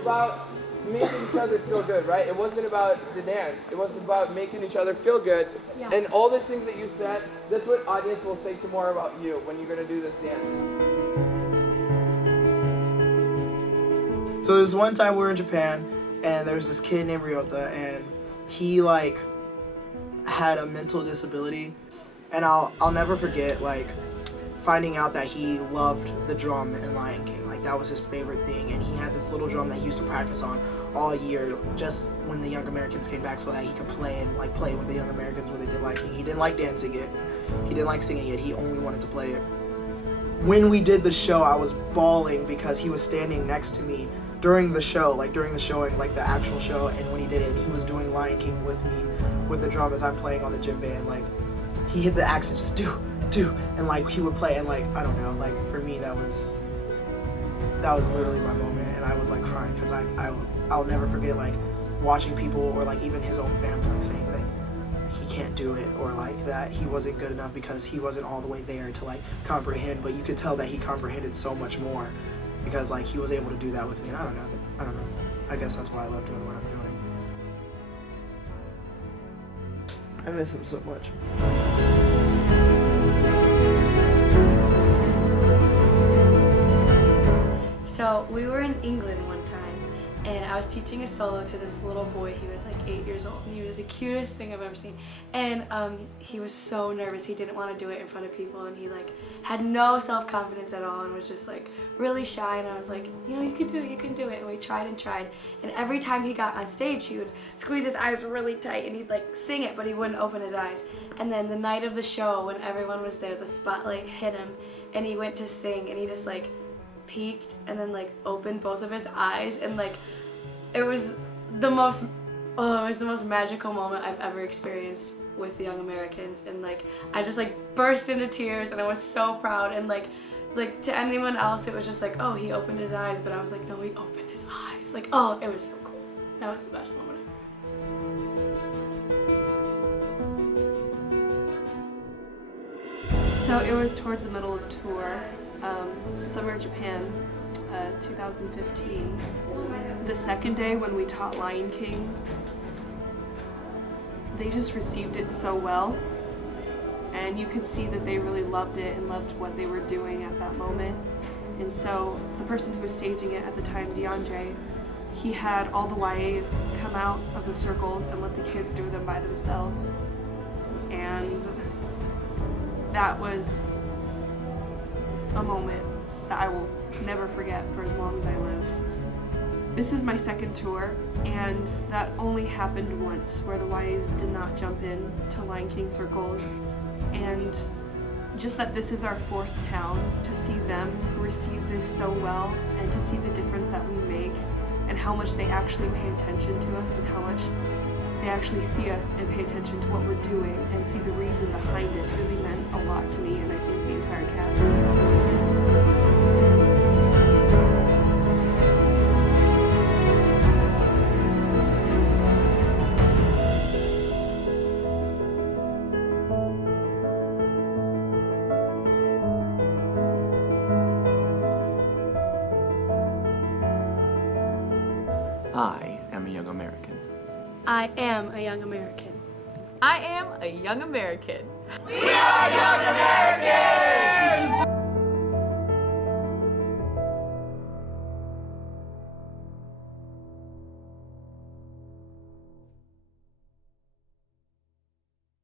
about making each other feel good, right? It wasn't about the dance. It was about making each other feel good. Yeah. And all these things that you said, that's what audience will say tomorrow about you when you're gonna do this dance. So there's one time we were in Japan, and there was this kid named Ryota, and he like had a mental disability, and I'll never forget like finding out that he loved the drum in Lion King. Like that was his favorite thing, and he had this little drum that he used to practice on all year, just when the Young Americans came back, so that he could play with the Young Americans when they did Lion King. He didn't like dancing it, he didn't like singing it, he only wanted to play it. When we did the show, I was bawling because he was standing next to me during the showing, like the actual show, and when he did it, he was doing Lion King with me, with the drum as I'm playing on the djembe, and like he hit the accent just do, and like he would play, and like I don't know, like for me that was literally my moment, and I was like crying because I'll never forget like watching people, or like even his own family, like saying that he can't do it, or like that he wasn't good enough because he wasn't all the way there to like comprehend, but you could tell that he comprehended so much more because like he was able to do that with me, and I don't know, I guess that's why I love doing what I'm doing. I miss him so much. So we were in England one time, and I was teaching a solo to this little boy. He was like 8 years old, and he was the cutest thing I've ever seen. And he was so nervous. He didn't want to do it in front of people, and he like had no self-confidence at all, and was just like really shy. And I was like, you know, you can do it, you can do it. And we tried and tried. And every time he got on stage, he would squeeze his eyes really tight, and he'd like sing it, but he wouldn't open his eyes. And then the night of the show, when everyone was there, the spotlight hit him, and he went to sing, and he just like peeked and then like opened both of his eyes, and like it was the most magical moment I've ever experienced with the Young Americans. And like I just like burst into tears, and I was so proud, and like to anyone else it was just like, oh, he opened his eyes, but I was like, no, he opened his eyes. Like, oh, it was so cool. That was the best moment ever. So it was towards the middle of the tour, summer of Japan, 2015. The second day when we taught Lion King, they just received it so well, and you could see that they really loved it and loved what they were doing at that moment. And so the person who was staging it at the time, J, he had all the YAs come out of the circles and let the kids do them by themselves. And that was a moment that I will never forget for as long as I live. This is my second tour, and that only happened once, where the YAs did not jump in to Lion King circles. And just that this is our fourth town, to see them receive this so well, and to see the difference that we make, and how much they actually pay attention to us, and how much they actually see us and pay attention to what we're doing and see the reason behind it, really meant a lot to me, and I think the entire cast. I am a Young American. I am a Young American. I am a Young American. We are Young Americans!